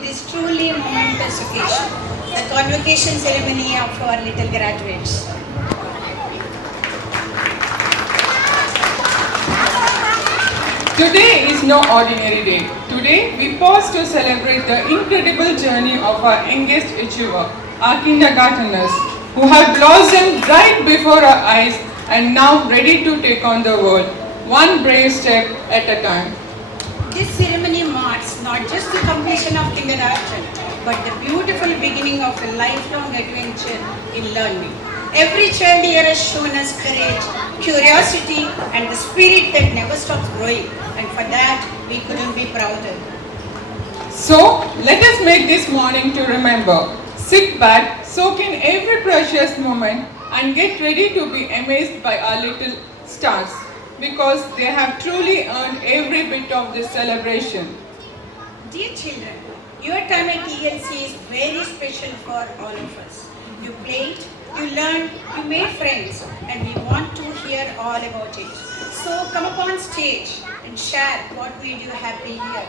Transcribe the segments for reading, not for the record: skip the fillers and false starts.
this truly momentous occasion, the convocation ceremony of our little graduates. Today is no ordinary day. Today we pause to celebrate the incredible journey of our youngest achiever, our kindergarteners, who have blossomed right before our eyes and now ready to take on the world, one brave step at a time. This ceremony marks not just the completion of kindergarten, but the beautiful beginning of a lifelong adventure in learning. Every child here has shown us courage, curiosity, and the spirit that never stops growing, and for that we couldn't be prouder. So, let us make this morning to remember. Sit back, soak in every precious moment, and get ready to be amazed by our little stars, because they have truly earned every bit of this celebration. Dear children, your time at TLC is very special for all of us. You played, you learned, you made friends, and we want to hear all about it. So come up on stage and share what made you happy here.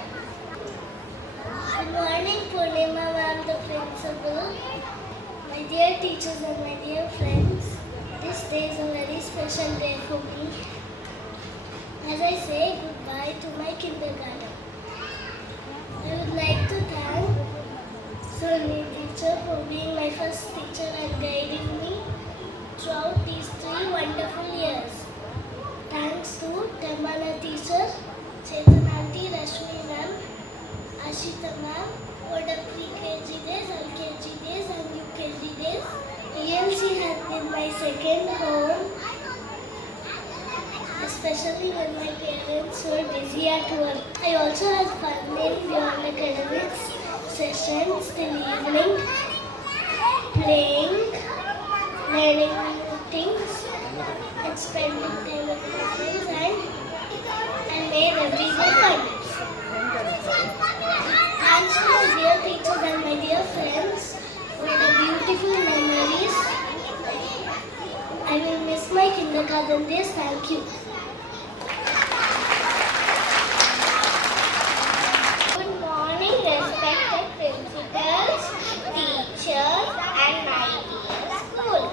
Good morning, Purnima ma'am, the principal, my dear teachers and my dear friends. This day is a very special day for me. As I say goodbye to my kindergarten, I would like to thank Sony teacher for being my first teacher and guiding me throughout these 3 wonderful years. Thanks to Temana teacher, Chetan aunty, Rashmi ma'am, Ashita ma'am for the pre-KG days, LKG days and UKG days. ELC has been my second home, especially when my parents were busy at work. I also had fun in beyond academics sessions till evening, playing, learning new things, and spending time with my friends, and made every day fun. Thanks to my dear teachers and my dear friends for the beautiful memories. I will miss my kindergarten days. Thank you. Good morning, respected principals, teachers, and my dear school.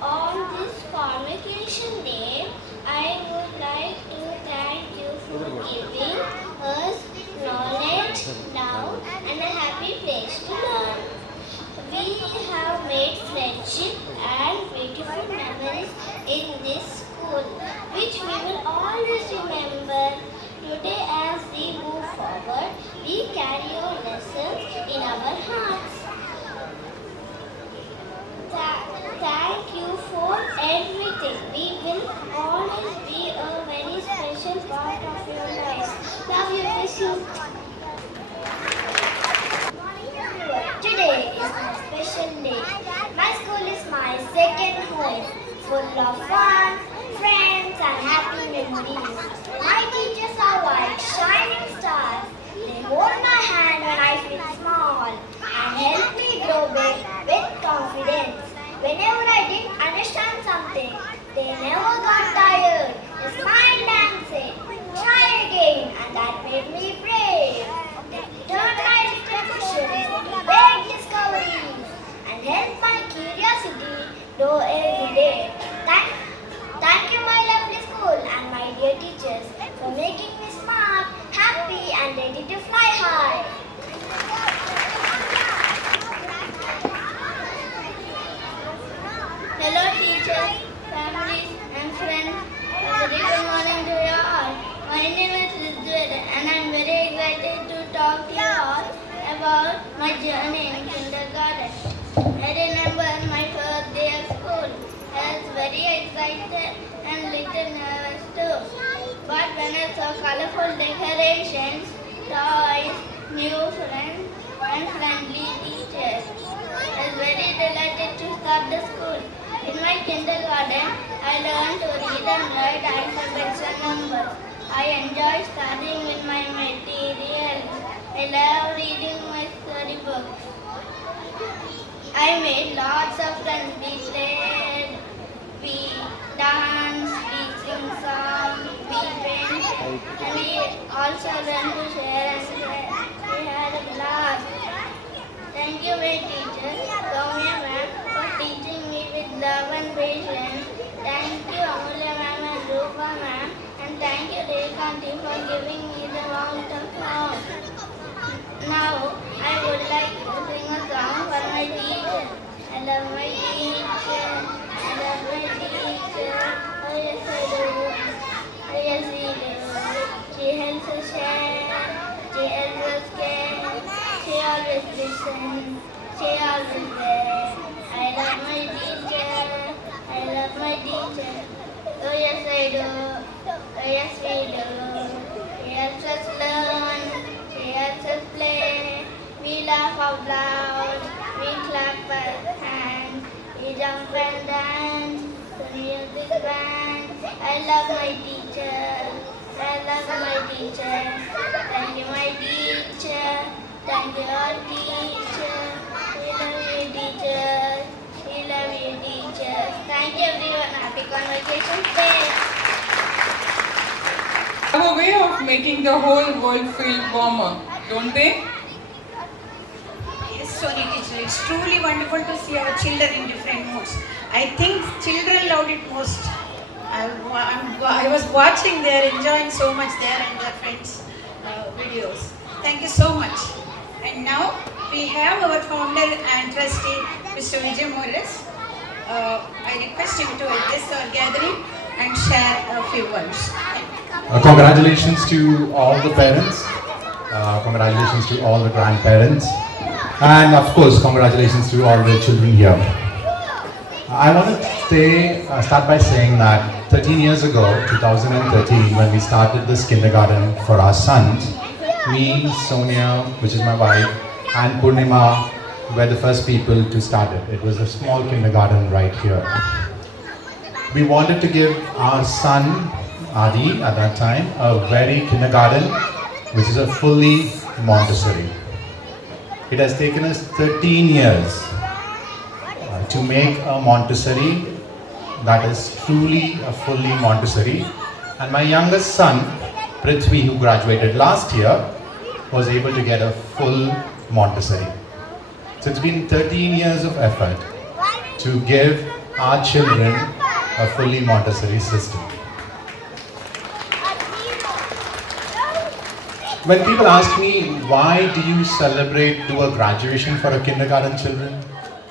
On this convocation day, I would like to thank you for giving us knowledge, love, and a happy place to learn. We have made friendship and beautiful memories in this school, which we will always remember. Today, as we move forward, we carry your lessons in our hearts. Thank you for everything. We will always be a very special part of your lives. Love you, miss you. Today is my special day. My school is my second home, full of fun, friends, and happy memories. My teachers are like shining stars. They hold my hand when I feel small and help me grow big with confidence. Whenever I didn't understand something, they never got tired. They smiled and said, "Try again," and that made me brave. They turned my little questions into big discoveries and helped my curiosity grow every day. Thank you, my lovely school and my dear teachers, for making me smart, happy, and ready to fly high. Hello, teachers, families, and friends. A very good morning to you all. My name is Ridwid, and I am very excited to talk to you all about my journey in kindergarten. I remember my first day of school. I was very excited and little nervous too. But when I saw colorful decorations, toys, new friends, and friendly teachers, I was very delighted to start the school. In my kindergarten, I learned to read and write alphabets and numbers. I enjoy studying with my materials. I love reading my storybooks. I made lots of friends. We played, we danced, we sing songs, we painted, and we also learned to share and share. We had a last. Thank you, my teacher, Soumya ma'am, for teaching me with love and patience. Thank you, Amulya ma'am and Rupa ma'am. And thank you, Rekanti, for giving me the mount of song. Now, I would like to sing a song for my teacher. I love my teacher. I love my teacher. Oh yes, I do. Oh yes, we do. She helps us share. She helps us care. She always listens. She always there. I love my teacher. I love my teacher. Oh yes, I do. Oh yes, we do. She helps us learn. She helps us play. We laugh out loud. We clap our hands. We jump and dance. The music band. I love my teacher. I love my teacher. Thank you, my teacher. Thank you, our teacher. We love you, teachers. We love you, teachers. Thank you, everyone. Happy Convocation Day. Have a way of making the whole world feel warmer, don't they? Yes, Sony teacher, it's truly wonderful to see our children in different moods. I think children loved it most. I was watching, they're enjoying so much there and their friends' videos. Thank you so much. And now we have our founder and trustee, Mr. Vijay Morris. I request him to address our gathering and share a few words. Congratulations to all the parents, congratulations to all the grandparents, and of course congratulations to all the children here. I want to start by saying that 13 years ago, 2013, when we started this kindergarten for our sons, me, Sonia, which is my wife, and Purnima were the first people to start it. It was a small kindergarten right here. We wanted to give our son, Adi, at that time, a very kindergarten, which is a fully Montessori. It has taken us 13 years to make a Montessori that is truly a fully Montessori. And my youngest son, Prithvi, who graduated last year, was able to get a full Montessori. So it's been 13 years of effort to give our children a fully Montessori system. When people ask me, why do you do a graduation for a kindergarten children?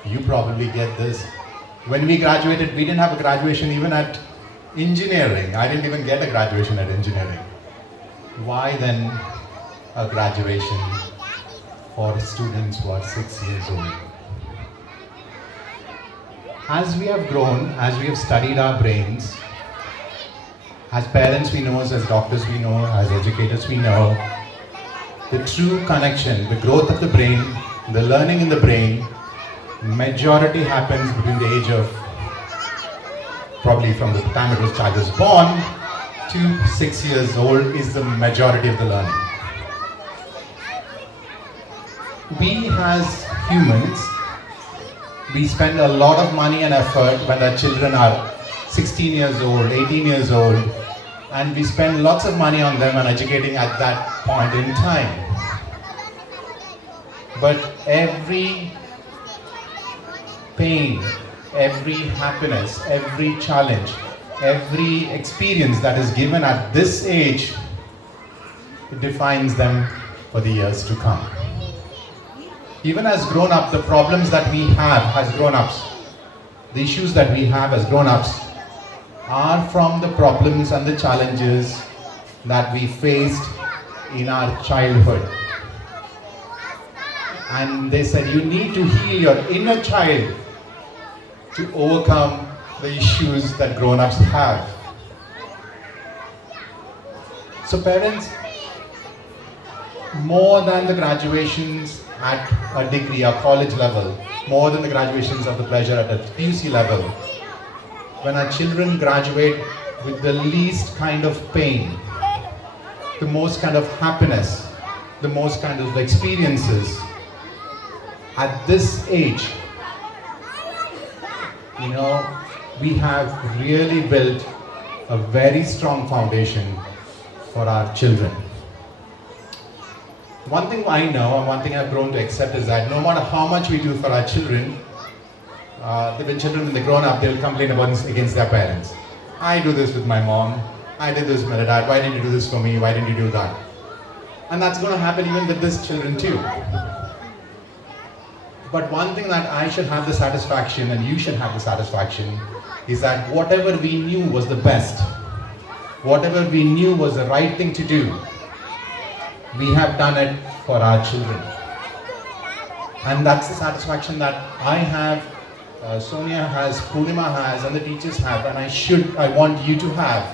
You probably get this. When we graduated, we didn't have a graduation even at engineering. I didn't even get a graduation at engineering. Why then a graduation for students who are 6 years old? As we have grown, as we have studied our brains, as parents we know, as doctors we know, as educators we know, the true connection, the growth of the brain, the learning in the brain, majority happens between the age of, probably from the time the child was born to 6 years old is the majority of the learning. We as humans, we spend a lot of money and effort when our children are 16 years old, 18 years old, and we spend lots of money on them and educating at that point in time. But every pain, every happiness, every challenge, every experience that is given at this age, it defines them for the years to come. Even as grown-ups, the problems that we have as grown-ups, the issues that we have as grown-ups are from the problems and the challenges that we faced in our childhood. And they said you need to heal your inner child to overcome the issues that grown-ups have. So parents, more than the graduations at a degree, a college level, more than the graduations of the pleasure at a PUC level, when our children graduate with the least kind of pain, the most kind of happiness, the most kind of experiences, at this age, we have really built a very strong foundation for our children. one thing I know and one thing I've grown to accept is that no matter how much we do for our children, when children, when they grown up, they'll complain against their parents. I do this with my mom, I did this with my dad, why didn't you do this for me, why didn't you do that? And that's going to happen even with these children too. But one thing that I should have the satisfaction and you should have the satisfaction is that whatever we knew was the best, whatever we knew was the right thing to do, we have done it for our children. And that's the satisfaction that I have, Sonia has, Purnima has, and the teachers have, and I want you to have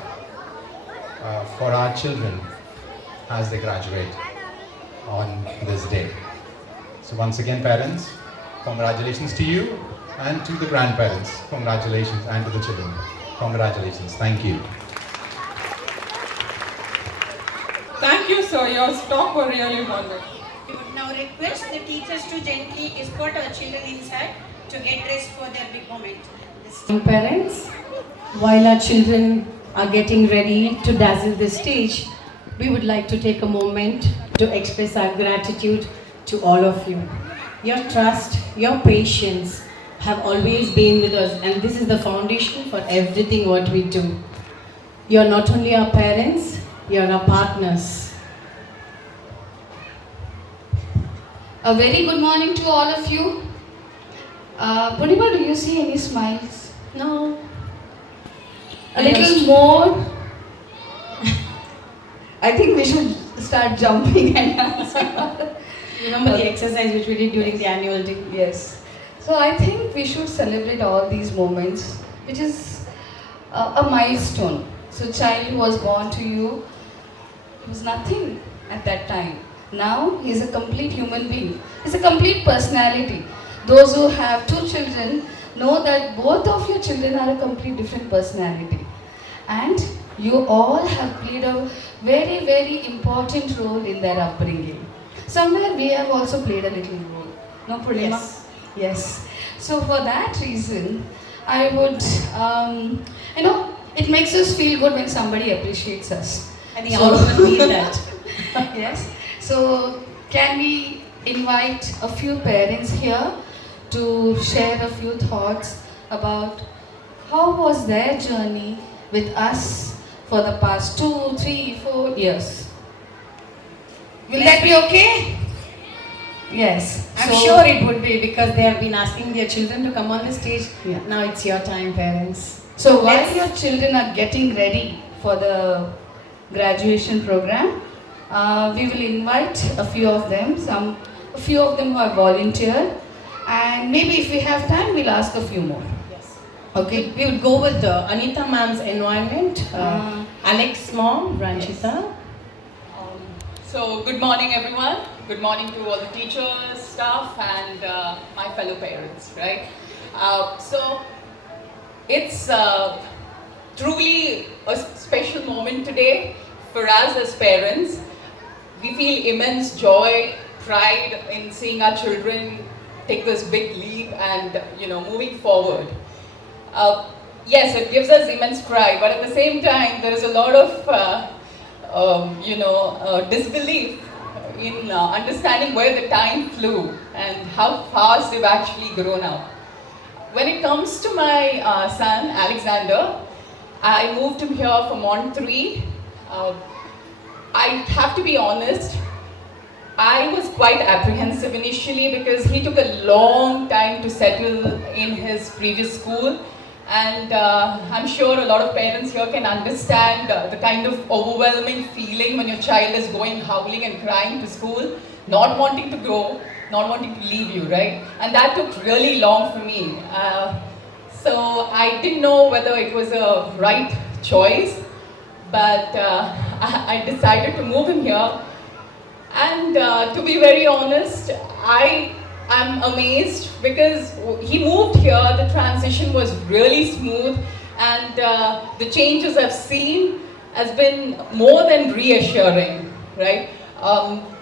for our children as they graduate on this day. So once again, parents, congratulations to you, and to the grandparents, congratulations, and to the children, congratulations. Thank you. Thank you, sir. Your talk was really wonderful. We would now request the teachers to gently escort our children inside to get dressed for their big moment. Parents, while our children are getting ready to dazzle the stage, we would like to take a moment to express our gratitude to all of you. Your trust, your patience have always been with us, and this is the foundation for everything what we do. You are not only our parents, you are our partners. A very good morning to all of you. Purnima, do you see any smiles? No. A little more. I think we should start jumping and dancing. Remember the exercise which we did during the annual day? Yes. So I think we should celebrate all these moments, which is a milestone. So child who was born to you, he was nothing at that time. Now he is a complete human being. He's a complete personality. Those who have 2 children know that both of your children are a complete different personality. And you all have played a very, very important role in their upbringing. Somewhere we have also played a little role. No, Purnima? Yes. Yes. So for that reason, I would, it makes us feel good when somebody appreciates us. I think all of us need that. Yes. So can we invite a few parents here to share a few thoughts about how was their journey with us for the past 2, 3, 4 years? Will that be okay? Yes. I'm sure it would be, because they have been asking their children to come on the stage. Yeah. Now it's your time, parents. So while your children are getting ready for the graduation program, we will invite a few of them, a few of them who have volunteered, and maybe if we have time, we'll ask a few more. Yes. Okay? We would go with Anita ma'am's environment, Alex mom, Ranjita. So good morning everyone, good morning to all the teachers, staff and my fellow parents, right? So it's truly a special moment today for us as parents. We feel immense joy, pride in seeing our children take this big leap and moving forward. Yes, it gives us immense pride, but at the same time there is a lot of disbelief in understanding where the time flew and how fast they've actually grown up. When it comes to my son, Alexander, I moved him here from Mont 3. I have to be honest, I was quite apprehensive initially because he took a long time to settle in his previous school. And I'm sure a lot of parents here can understand the kind of overwhelming feeling when your child is going howling and crying to school, not wanting to go, not wanting to leave you, right? And that took really long for me. So I didn't know whether it was a right choice, but I decided to move him here. And to be very honest, I'm amazed because he moved here, the transition was really smooth, and the changes I've seen has been more than reassuring, right?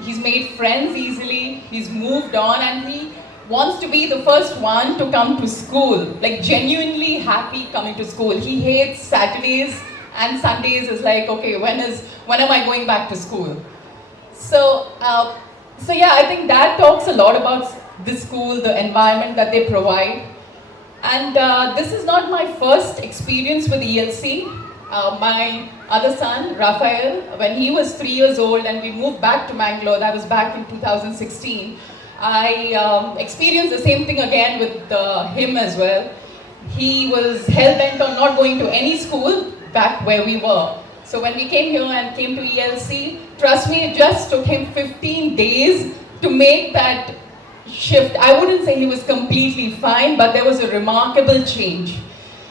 He's made friends easily, he's moved on, and he wants to be the first one to come to school, like genuinely happy coming to school. He hates Saturdays and Sundays is like, okay, when am I going back to school? So So yeah, I think that talks a lot about this school, the environment that they provide. And this is not my first experience with ELC. My other son, Raphael, when he was 3 years old and we moved back to Mangalore, that was back in 2016, I experienced the same thing again with him as well. He was hell-bent on not going to any school back where we were. So when we came here and came to ELC, trust me, it just took him 15 days to make that shift. I wouldn't say he was completely fine, but there was a remarkable change.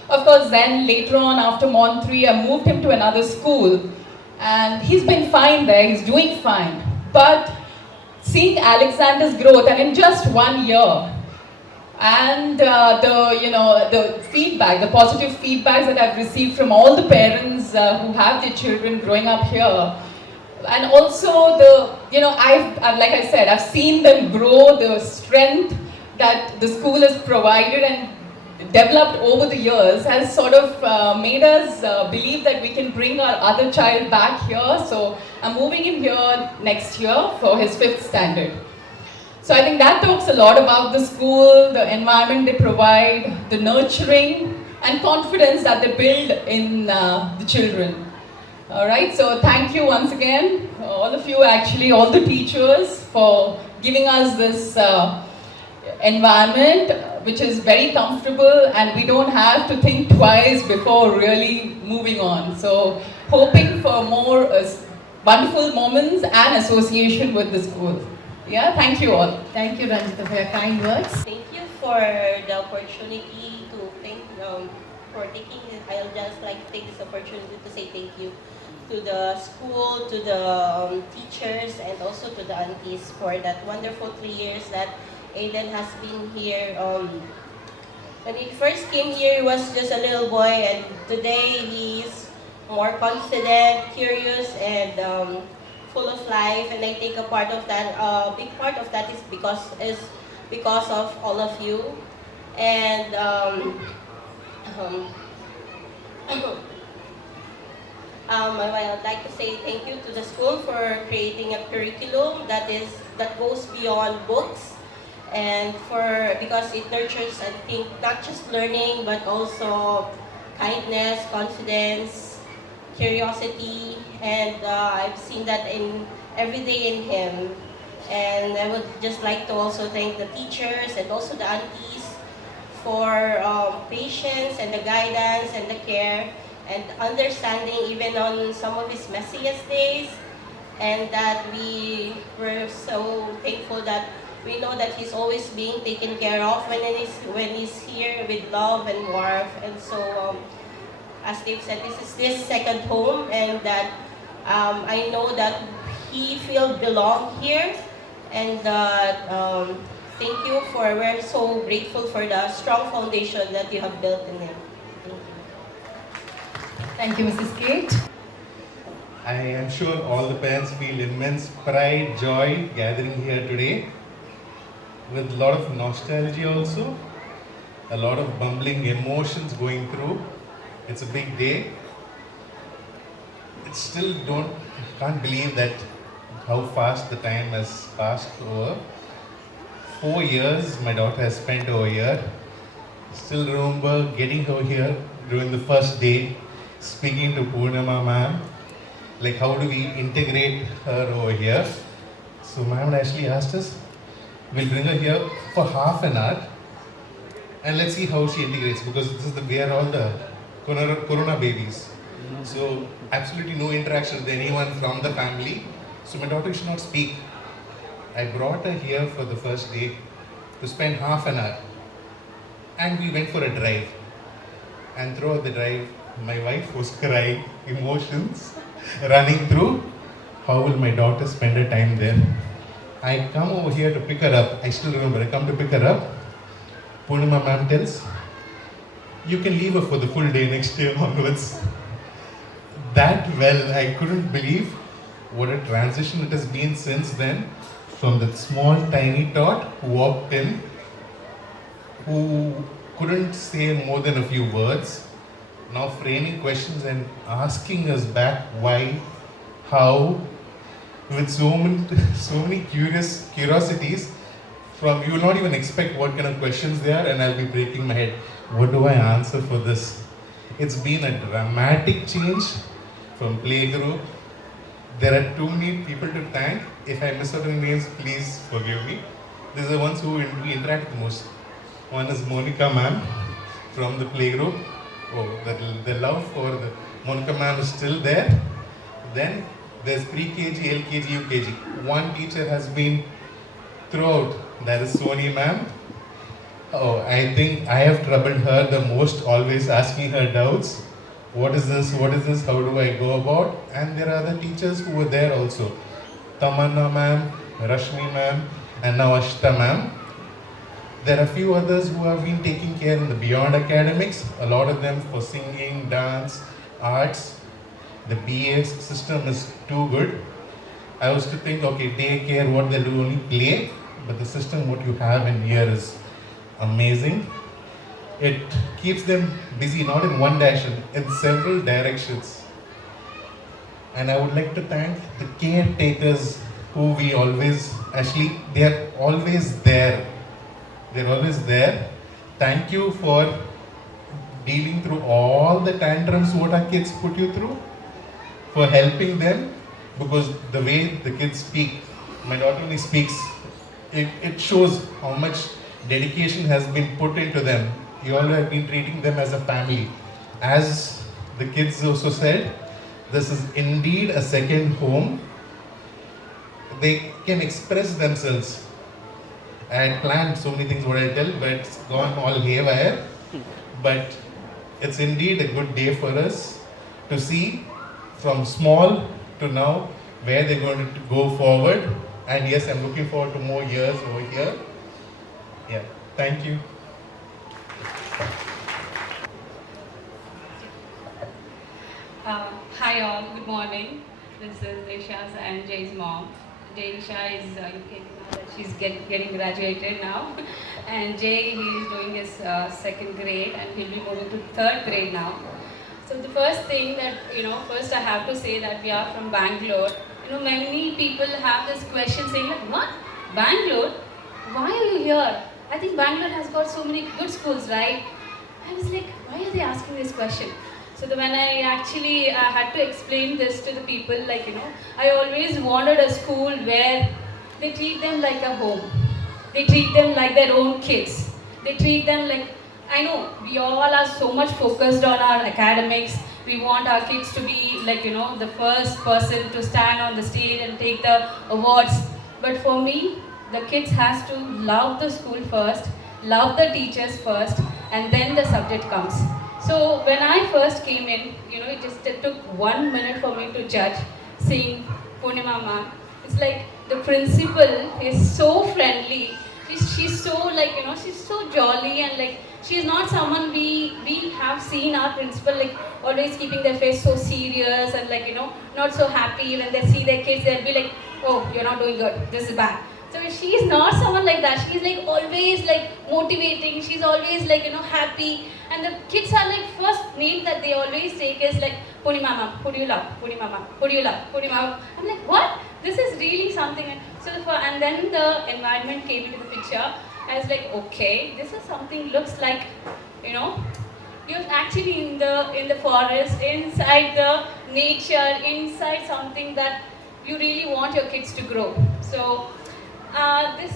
Of course, then later on after Mon 3, I moved him to another school and he's been fine there, he's doing fine. But seeing Alexander's growth, and in just 1 year, and the feedback, the positive feedbacks that I've received from all the parents who have their children growing up here, and also I've like I said, I've seen them grow, the strength that the school has provided and developed over the years has sort of made us believe that we can bring our other child back here. So I'm moving him here next year for his 5th standard. So I think that talks a lot about the school, the environment they provide, the nurturing and confidence that they build in the children. All right, so thank you once again, all of you actually, all the teachers for giving us this environment which is very comfortable and we don't have to think twice before really moving on. So hoping for more wonderful moments and association with the school. Yeah, thank you all. Thank you, Ranjita, for your kind words. Thank you for the opportunity to thank for taking it. I'll just like to take this opportunity to say thank you to the school, to the teachers, and also to the aunties for that wonderful 3 years that Aiden has been here. When he first came here, he was just a little boy, and today he's more confident, curious, and full of life. And I think a part of that, big part of that is because of all of you. And I'd like to say thank you to the school for creating a curriculum that goes beyond books, and because it nurtures, I think, not just learning but also kindness, confidence, curiosity, and I've seen that in every day in him. And I would just like to also thank the teachers and also the aunties for patience and the guidance and the care and understanding even on some of his messiest days, and that we were so thankful that we know that he's always being taken care of when he's here with love and warmth. And so as Dave said, this is his second home, and that I know that he feels belong here, and thank you we're so grateful for the strong foundation that you have built in him. Thank you, Mrs. Kate. I am sure all the parents feel immense pride, joy gathering here today, with a lot of nostalgia also, a lot of bumbling emotions going through. It's a big day. It still can't believe that how fast the time has passed over. 4 years my daughter has spent over here. Still remember getting over here during the first day, speaking to Purnima ma'am, like how do we integrate her over here. So ma'am actually asked us, we'll bring her here for half an hour and let's see how she integrates, because we are all the corona babies. So absolutely no interaction with anyone from the family. So my daughter should not speak. I brought her here for the first day to spend half an hour, and we went for a drive. And throughout the drive, my wife was crying, emotions running through. How will my daughter spend her time there? I come over here to pick her up. I still remember, I come to pick her up. Purnima ma'am tells, you can leave her for the full day next year onwards. That well, I couldn't believe what a transition it has been since then. From that small tiny tot who walked in, who couldn't say more than a few words, now framing questions and asking us back why, how, with so many curiosities. From you will not even expect what kind of questions they are, and I'll be breaking my head. What do I answer for this? It's been a dramatic change from playgroup. There are too many people to thank. If I miss out any names, please forgive me. These are the ones who we interact the most. One is Monica ma'am from the playgroup. Oh, the love for the Monica ma'am is still there. Then there's pre-KG, LKG, UKG. One teacher has been throughout. That is Sony ma'am. Oh, I think I have troubled her the most, always asking her doubts. What is this? What is this? How do I go about? And there are other teachers who were there also. Tamanna ma'am, Rashmi ma'am, and now Ashita ma'am. There are a few others who have been taking care in the beyond academics. A lot of them for singing, dance, arts. The BA system is too good. I used to think, okay, daycare, what they'll do, only play. But the system, what you have in here is amazing. It keeps them busy, not in one direction, in several directions. And I would like to thank the caretakers who we always, actually, they are always there. They're always there. Thank you for dealing through all the tantrums what our kids put you through, for helping them, because the way the kids speak, my daughter only speaks, it shows how much dedication has been put into them. You all have been treating them as a family. As the kids also said, this is indeed a second home. They can express themselves. I had planned so many things what I tell, but it's gone all haywire. But it's indeed a good day for us to see from small to now where they're going to go forward. And yes, I'm looking forward to more years over here. Yeah, thank you. Hi all, good morning. This is Disha's and Jay's mom. Disha is UK now that she's getting graduated now. And Jay, he is doing his second grade and he'll be moving to third grade now. So the first thing that, first I have to say that we are from Bangalore. Many people have this question saying like, what? Bangalore? Why are you here? I think Bangalore has got so many good schools, right? I was like, why are they asking this question? So when I actually had to explain this to the people, I always wanted a school where they treat them like a home. They treat them like their own kids. They treat them like, I know we all are so much focused on our academics. We want our kids to be the first person to stand on the stage and take the awards. But for me, the kids has to love the school first, love the teachers first, and then the subject comes. So when I first came in, it took 1 minute for me to judge, seeing Purnima ma'am. It's like the principal is so friendly. She's so she's so jolly, and she's not someone we have seen our principal always keeping their face so serious and not so happy. When they see their kids, they'll be like, oh, you're not doing good, this is bad. So she's not someone like that. She's always motivating. She's always happy. And the kids are first name that they always take is Puni mama, who do you love? Puni mama, who do you love? Puni mama. I'm like, what? This is really something. And then the environment came into the picture. I was like, okay, this is something looks like, you're actually in the forest, inside the nature, inside something that you really want your kids to grow. So this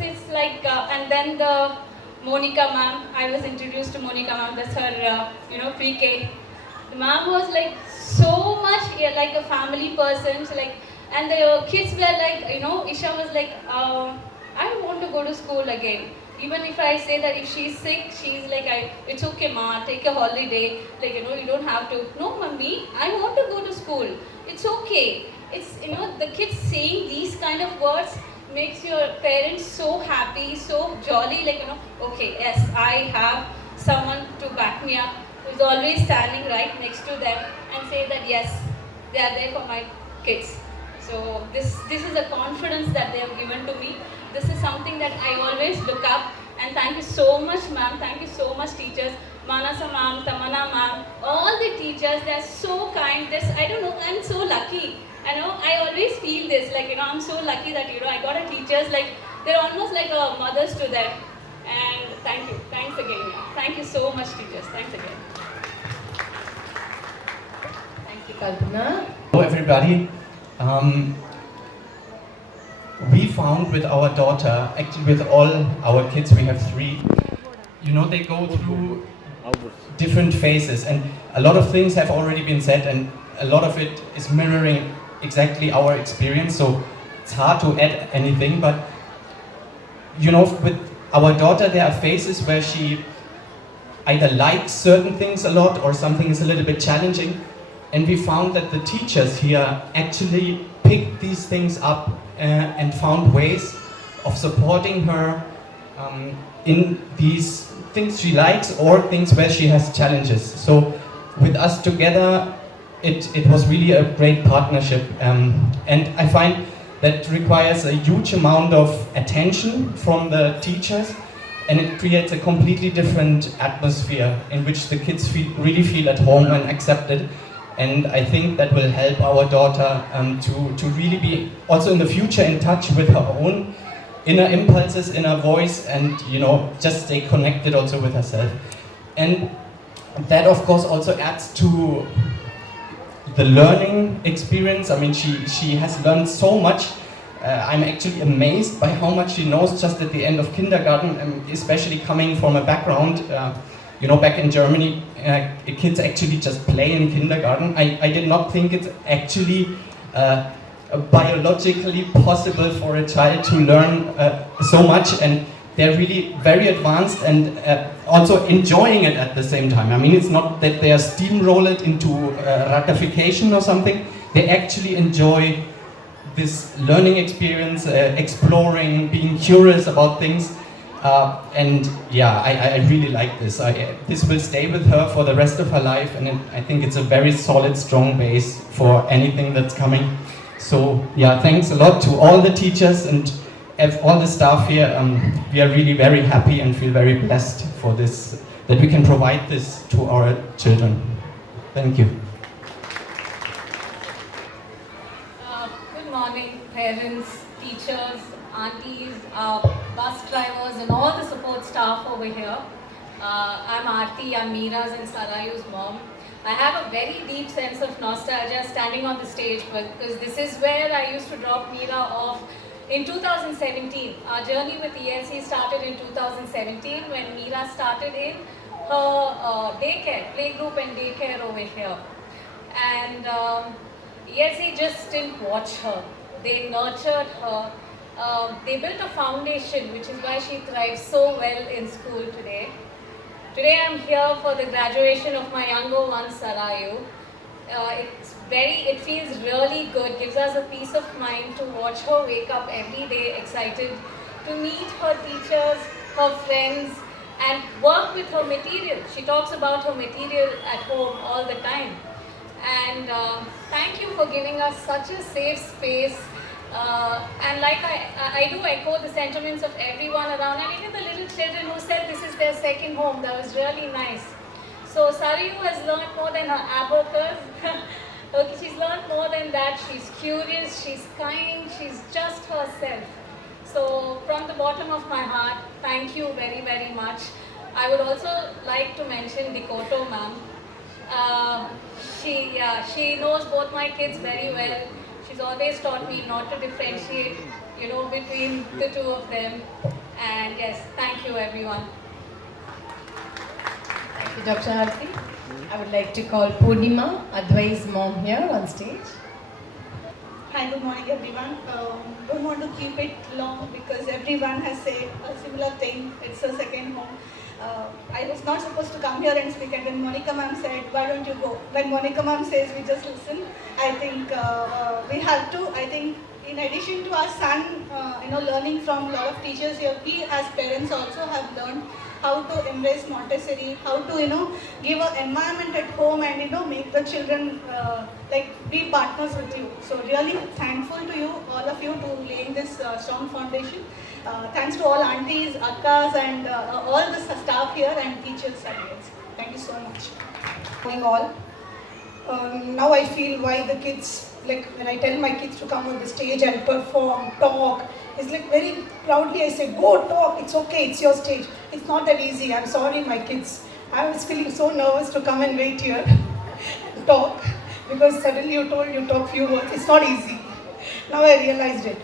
is and then the Monica ma'am, I was introduced to Monica ma'am, that's her, pre-K. The ma'am was so much like a family person, so and the kids were Isha was I want to go to school again. Even if I say that if she's sick, she's it's okay ma, take a holiday, you don't have to. No mummy, I want to go to school. It's okay. It's, the kids saying these kind of words makes your parents so happy, so jolly, okay, yes, I have someone to back me up, who's always standing right next to them and say that yes, they are there for my kids. So this is a confidence that they have given to me. This is something that I always look up, and thank you so much ma'am, thank you so much teachers, Manasa ma'am, Tamana ma'am, all the teachers, they are so kind. I don't know, I'm so lucky. I always feel this, like, I'm so lucky that, I got a teachers, like, they're almost like mothers to them. And thank you. Thanks again. Thank you so much, teachers. Thanks again. Thank you, Kalpana. Hello, everybody. We found with our daughter, actually with all our kids, we have 3, they go through different phases, and a lot of things have already been said, and a lot of it is mirroring exactly our experience, so it's hard to add anything, but with our daughter there are phases where she either likes certain things a lot or something is a little bit challenging, and we found that the teachers here actually picked these things up and found ways of supporting her in these things she likes or things where she has challenges. So with us together, it was really a great partnership, and I find that requires a huge amount of attention from the teachers, and it creates a completely different atmosphere in which the kids really feel at home and accepted. And I think that will help our daughter to really be also in the future in touch with her own inner impulses, inner voice, and just stay connected also with herself. And that of course also adds to the learning experience. I mean, she has learned so much. I'm actually amazed by how much she knows just at the end of kindergarten, and especially coming from a background, back in Germany, kids actually just play in kindergarten. I did not think it's actually biologically possible for a child to learn so much, and they're really very advanced and also enjoying it at the same time. I mean, it's not that they are steamrolled into ratification or something. They actually enjoy this learning experience, exploring, being curious about things. And yeah, I really like this. This will stay with her for the rest of her life, and I think it's a very solid, strong base for anything that's coming. So yeah, thanks a lot to all the teachers and all the staff here. We are really very happy and feel very blessed for this, that we can provide this to our children. Thank you. Good morning, parents, teachers, aunties, bus drivers, and all the support staff over here. I'm Aarti, I'm Meera's and Sarayu's mom. I have a very deep sense of nostalgia standing on the stage because this is where I used to drop Meera off in 2017. Our journey with ELC started in 2017 when Meera started in her daycare, playgroup and daycare over here. And ELC just didn't watch her. They nurtured her. They built a foundation, which is why she thrives so well in school today. Today I'm here for the graduation of my younger one, Sarayu. It feels really good, gives us a peace of mind to watch her wake up every day excited to meet her teachers, her friends, and work with her material. She talks about her material at home all the time. And thank you for giving us such a safe space. And like I do echo the sentiments of everyone around, and even the little children who said this is their second home. That was really nice. So Sarayu has learned more than her abacus. Okay, she's learned more than that. She's curious, she's kind, she's just herself. So from the bottom of my heart, thank you very, very much. I would also like to mention Dikoto ma'am. She knows both my kids very well. She's always taught me not to differentiate, between the two of them. And yes, thank you everyone. Thank you, Dr. Aarti. I would like to call Purnima, Advai's mom, here on stage. Hi, good morning everyone. Don't want to keep it long because everyone has said a similar thing. It's a second home. I was not supposed to come here and speak, and when Monica ma'am said, why don't you go? When Monica ma'am says, we just listen. I think we have to. I think in addition to our son, learning from a lot of teachers here, we as parents also have learned how to embrace Montessori, how to, give an environment at home and, make the children be partners with you. So really thankful to you, all of you, to laying this strong foundation. Thanks to all aunties, akkas, and all the staff here and teachers and parents. Thank you so much. Morning all. Now I feel why the kids like when I tell my kids to come on the stage and perform, talk, it's like very proudly I say, go talk, it's okay, it's your stage. It's not that easy. I'm sorry, my kids. I was feeling so nervous to come and wait here and talk, because suddenly you told you talk few words. It's not easy. Now I realized it.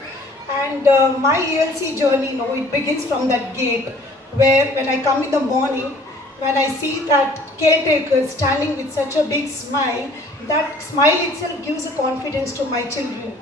And my ELC journey, it begins from that gate where when I come in the morning, when I see that caretaker standing with such a big smile, that smile itself gives a confidence to my children.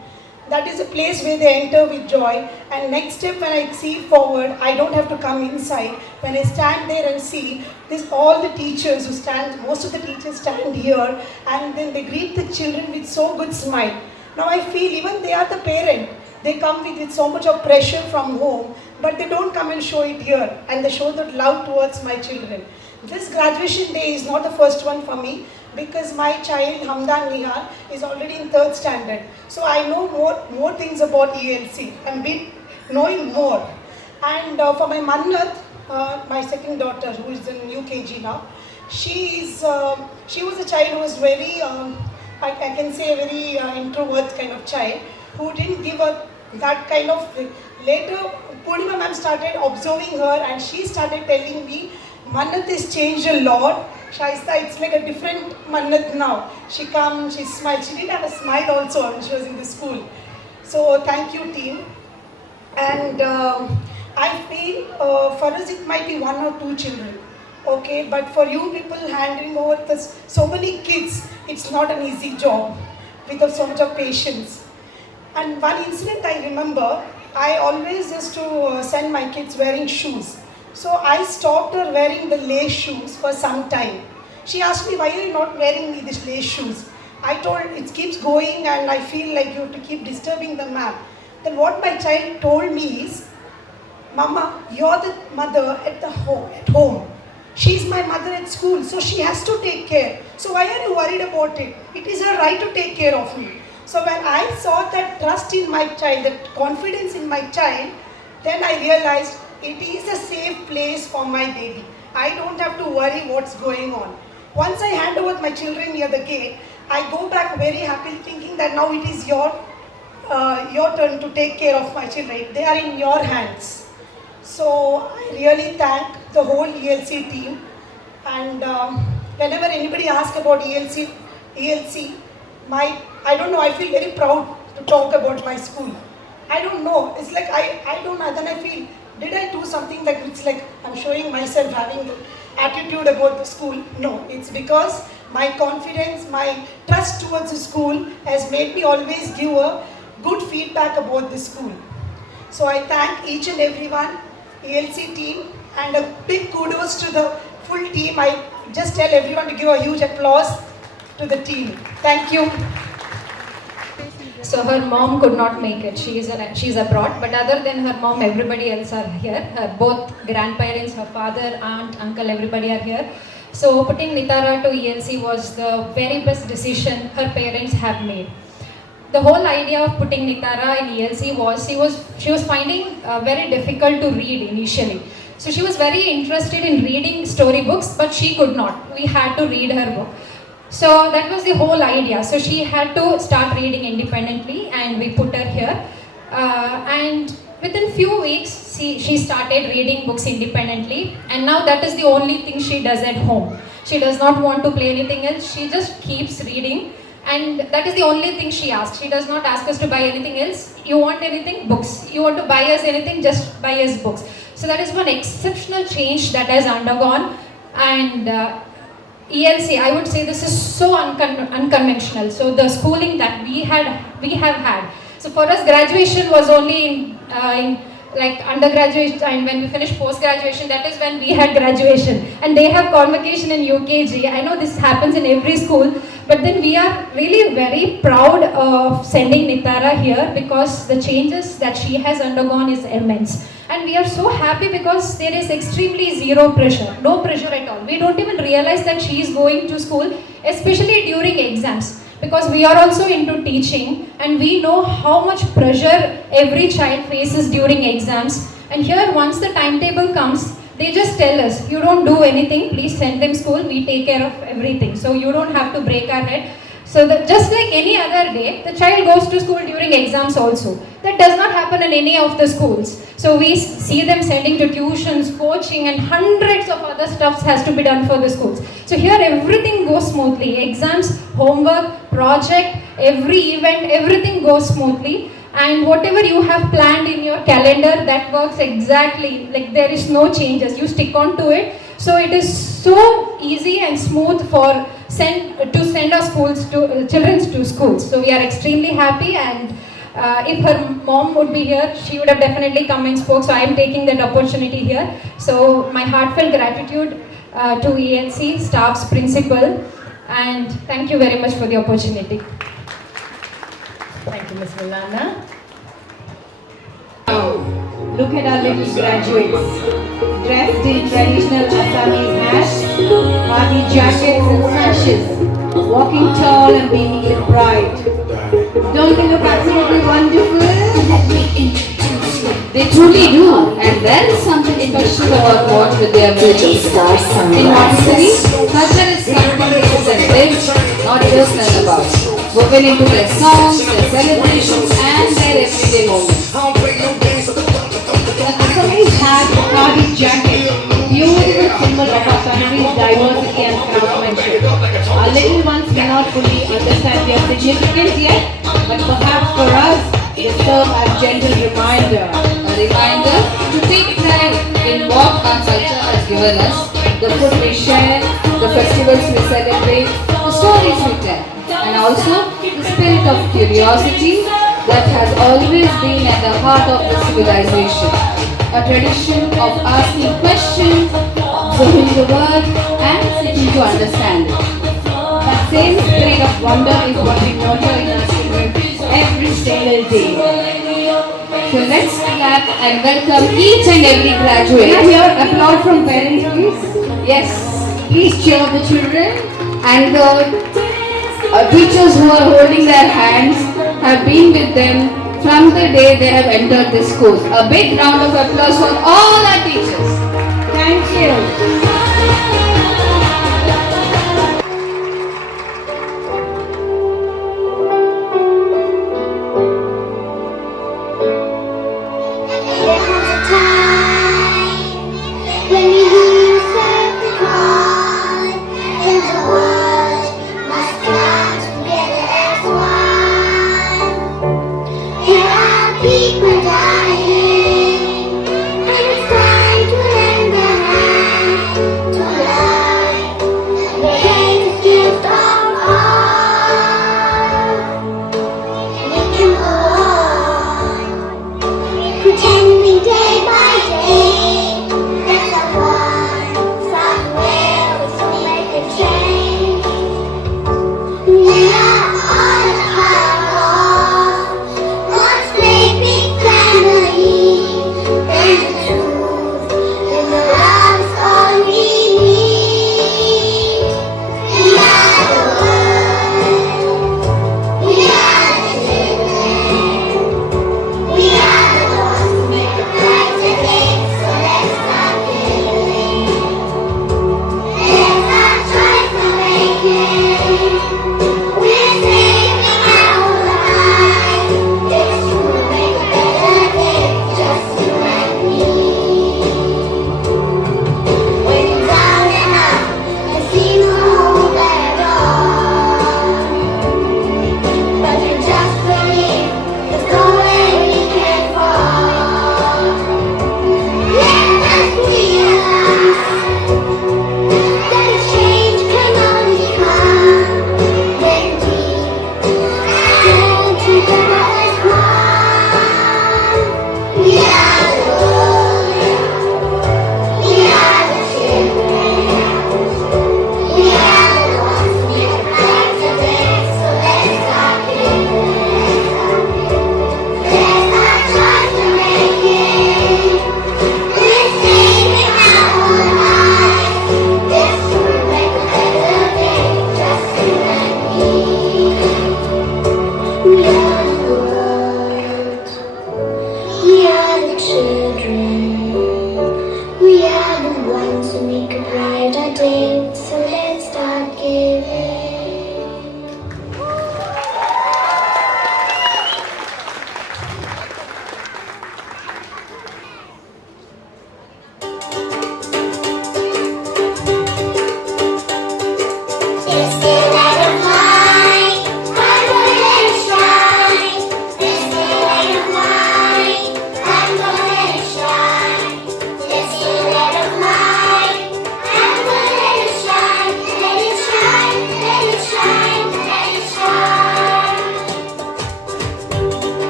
That is a place where they enter with joy. And next step, when I see forward, I don't have to come inside. When I stand there and see this, all the teachers who stand, most of the teachers stand here, and then they greet the children with so good smile. Now I feel even they are the parent. They come with so much of pressure from home, but they don't come and show it here, and they show that love towards my children. This graduation day is not the first one for me, because my child Hamdan Nihal is already in 3rd standard. So I know more things about ELC. I'm been knowing more. And for my Mannat, my second daughter, who is in UKG now, she was a child who was very, I can say a very introvert kind of child, who didn't give up that kind of thing. Later, Purnima ma'am started observing her, and she started telling me, Mannat has changed a lot. Shaista, it's like a different Mannat now. She comes, she smiles. She didn't have a smile also when she was in the school. So thank you, team. And I feel for us it might be 1 or 2 children, okay? But for you people handing over so many kids, it's not an easy job with so much of patience. And one incident I remember, I always used to send my kids wearing shoes. So I stopped her wearing the lace shoes for some time. She asked me, why are you not wearing these lace shoes? I told her, it keeps going and I feel like you have to keep disturbing the ma'am. Then what my child told me is, Mama, you're the mother at home. She's my mother at school, so she has to take care. So why are you worried about it? It is her right to take care of me. So when I saw that trust in my child, that confidence in my child, then I realized it is a safe place for my baby. I don't have to worry what's going on. Once I hand over my children near the gate, I go back very happy thinking that now it is your turn to take care of my children. They are in your hands. So I really thank the whole ELC team. And whenever anybody asks about ELC, I don't know, I feel very proud to talk about my school. I don't know, it's like I don't know, then I feel, did I do something that it's like I'm showing myself having the attitude about the school? No, it's because my confidence, my trust towards the school has made me always give a good feedback about the school. So I thank each and everyone, ELC team, and a big kudos to the full team. I just tell everyone to give a huge applause to the team. Thank you. So her mom could not make it. She's abroad, but other than her mom, everybody else are here. Her both grandparents, her father, aunt, uncle, everybody are here. So putting Nitara to ELC was the very best decision her parents have made. The whole idea of putting Nitara in ELC was she was finding very difficult to read initially. So she was very interested in reading storybooks, but she could not. We had to read her book. So that was the whole idea. So she had to start reading independently, and we put her here. And within few weeks, she started reading books independently, and now that is the only thing she does at home. She does not want to play anything else. She just keeps reading, and that is the only thing she asks. She does not ask us to buy anything else. You want anything? Books. You want to buy us anything? Just buy us books. So that is one exceptional change that has undergone, and ELC, I would say this is so unconventional. So the schooling that we have had. So for us, graduation was only in like undergraduate, and when we finished post-graduation, that is when we had graduation. And they have convocation in UKG. I know this happens in every school, but then we are really very proud of sending Nitara here because the changes that she has undergone is immense. And we are so happy because there is extremely zero pressure, no pressure at all. We don't even realize that she is going to school, especially during exams. Because we are also into teaching and we know how much pressure every child faces during exams. And here, once the timetable comes, they just tell us, you don't do anything, please send them school, we take care of everything. So you don't have to break our head. So that just like any other day, the child goes to school during exams also. That does not happen in any of the schools. So we see them sending to tuitions, coaching, and hundreds of other stuffs has to be done for the schools. So here everything goes smoothly. Exams, homework, project, every event, everything goes smoothly. And whatever you have planned in your calendar, that works exactly. Like there is no changes. You stick on to it. So it is so easy and smooth for send our schools to children to schools. So we are extremely happy, and if her mom would be here, she would have definitely come and spoke. So I am taking that opportunity here. So my heartfelt gratitude to ELC staff's principal, and thank you very much for the opportunity. Thank you, Ms. Milana. Look at our little graduates. Dressed in traditional Assamese hats, khadi jackets and sashes, walking tall and beaming with pride. Don't they look absolutely wonderful? They truly do, and there is something special about what with their weddings. In Montessori, culture is something which is lived, not just learned about. Woven into their songs, their celebrations, and their everyday moments. The Assamese hat, khadi jacket, beautiful symbol of our country's diversity and craftsmanship. Our little ones cannot fully understand their significance yet, but perhaps for us, they serve as gentle reminder. A reminder to take pride in what our culture has given us, the food we share, the festivals we celebrate, the stories we tell, and also the spirit of curiosity that has always been at the heart of the civilization. A tradition of asking questions, observing the world, and seeking to understand it. That same spirit of wonder is what we nurture in our children every single day. So let's clap and welcome each and every graduate. Can I hear applaud from parents, please? Yes. Please cheer the children. And the teachers who are holding their hands have been with them from the day they have entered this school. A big round of applause for all our teachers. Thank you.